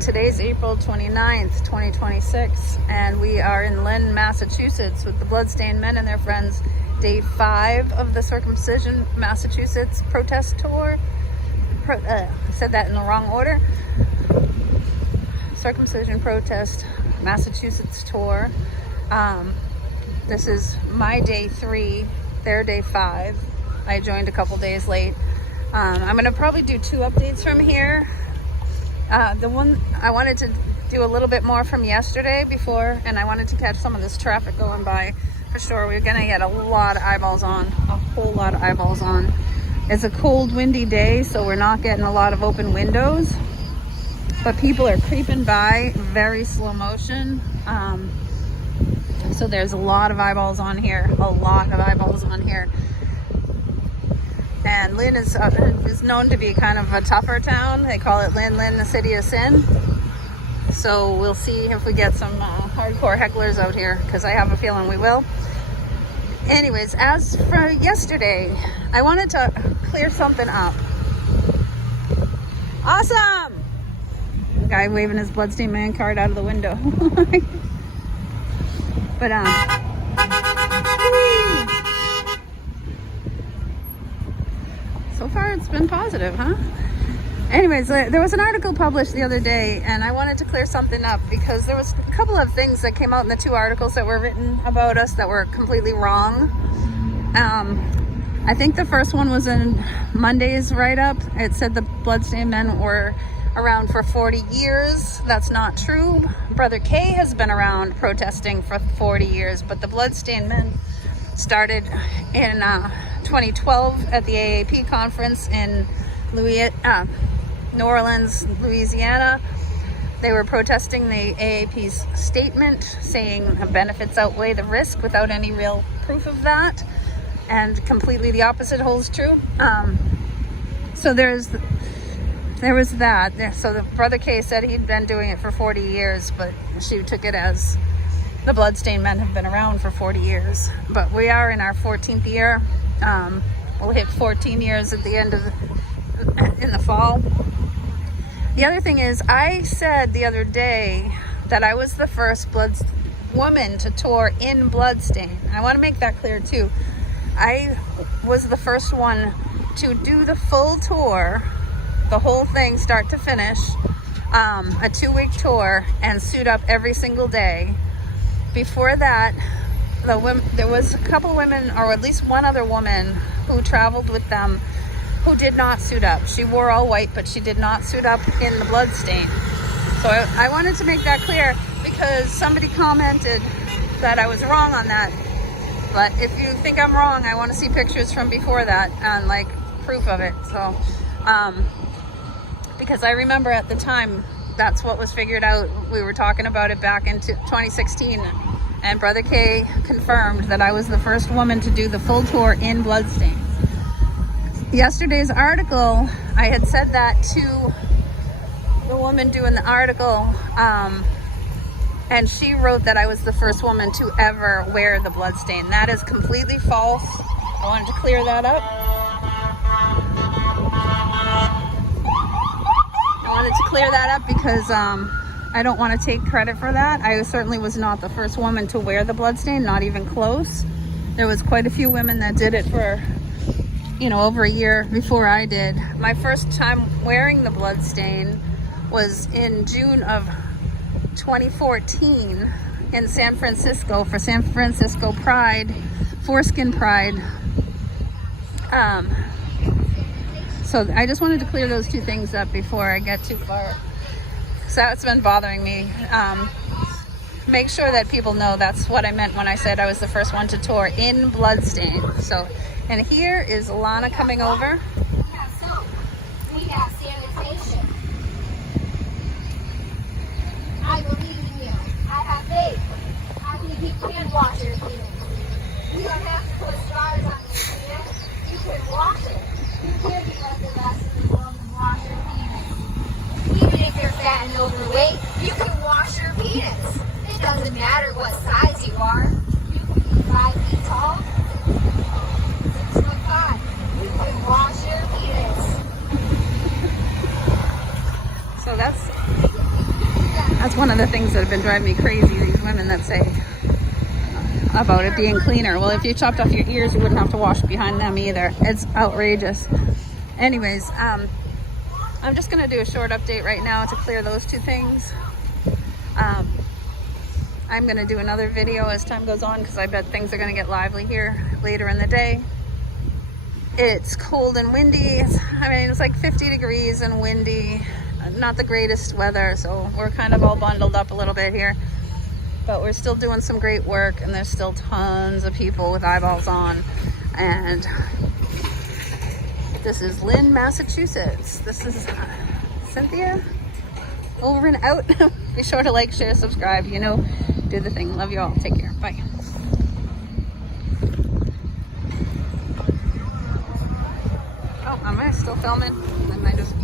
today's April 29th, 2026, and we are in Lynn, Massachusetts with the Bloodstained Men and their friends. Day 5 of the Circumcision, Massachusetts protest tour. I said that in the wrong order. Circumcision protest, Massachusetts tour. This is my day 3, their day 5. I joined a couple days late. I'm going to probably do 2 updates from here. The one I wanted to do a little bit more from yesterday before, and I wanted to catch some of this traffic going by for sure. We're going to get a lot of eyeballs on, a whole lot of eyeballs on. It's a cold, windy day, so we're not getting a lot of open windows, but people are creeping by very slow motion. So there's a lot of eyeballs on here, a lot of eyeballs on here. And Lynn is known to be kind of a tougher town. They call it Lynn, the city of sin. So we'll see if we get some hardcore hecklers out here, because I have a feeling we will. Anyways, as for yesterday, I wanted to clear something up. Awesome! The guy waving his Bloodstained Man card out of the window. But so far it's been positive, huh? Anyways, there was an article published the other day, and I wanted to clear something up because there was a couple of things that came out in the 2 articles that were written about us that were completely wrong. I think the first one was in Monday's write-up. It said the Bloodstained Men were around for 40 years. That's not true. Brother K has been around protesting for 40 years, but the Bloodstained Men started in 2012 at the AAP conference in New Orleans, Louisiana. They were protesting the AAP's statement saying benefits outweigh the risk without any real proof of that, and completely the opposite holds true. So there was that. So the Brother K said he'd been doing it for 40 years, but she took it as the Bloodstained Men have been around for 40 years. But we are in our 14th year. We'll hit 14 years at the end of in the fall. The other thing is, I said the other day that I was the first woman to tour in Bloodstained. I want to make that clear too. I was the first one to do the full tour, the whole thing start to finish, a 2-week tour, and suit up every single day. Before that, there was a couple women, or at least one other woman who traveled with them, who did not suit up. She wore all white, but she did not suit up in the Bloodstain. So I wanted to make that clear because somebody commented that I was wrong on that. But if you think I'm wrong, I want to see pictures from before that and like proof of it. So, because I remember at the time, that's what was figured out. We were talking about it back in 2016, and Brother K confirmed that I was the first woman to do the full tour in Bloodstained. Yesterday's article, I had said that to the woman doing the article, and she wrote that I was the first woman to ever wear the Bloodstain. That is completely false. I wanted to clear that up. Because I don't want to take credit for that. I certainly was not the first woman to wear the Bloodstain, not even close. There was quite a few women that did it for, over a year before I did. My first time wearing the Bloodstain was in June of 2014 in San Francisco for San Francisco Pride, Foreskin Pride. So I just wanted to clear those 2 things up before I get too far. So that's been bothering me. Make sure that people know that's what I meant when I said I was the first one to tour in Bloodstained. So, and here is Lana coming over. Yeah, so we have sanitation. I believe in you. I have faith. I think you can wash your penis. You don't have to put stars on your penis. You can wash it. You can't be like the rest of the world and wash your penis. Even if you're fat and overweight, you can wash your penis. It doesn't matter what size you are. You can be 5 feet tall, 6'5". You can wash your penis. So that's That's one of the things that have been driving me crazy, these women that say about it being cleaner. Well, if you chopped off your ears, you wouldn't have to wash behind them either. It's outrageous. Anyways, I'm just going to do a short update right now to clear those two things. I'm going to do another video as time goes on because I bet things are going to get lively here later in the day. It's cold and windy. It's like 50 degrees and windy. Not the greatest weather, so we're kind of all bundled up a little bit here. But we're still doing some great work, and there's still tons of people with eyeballs on. And this is Lynn, Massachusetts. This is Cynthia. Over and out. Be sure to like, share, subscribe. You know, do the thing. Love you all. Take care. Bye. Oh, am I still filming? I might just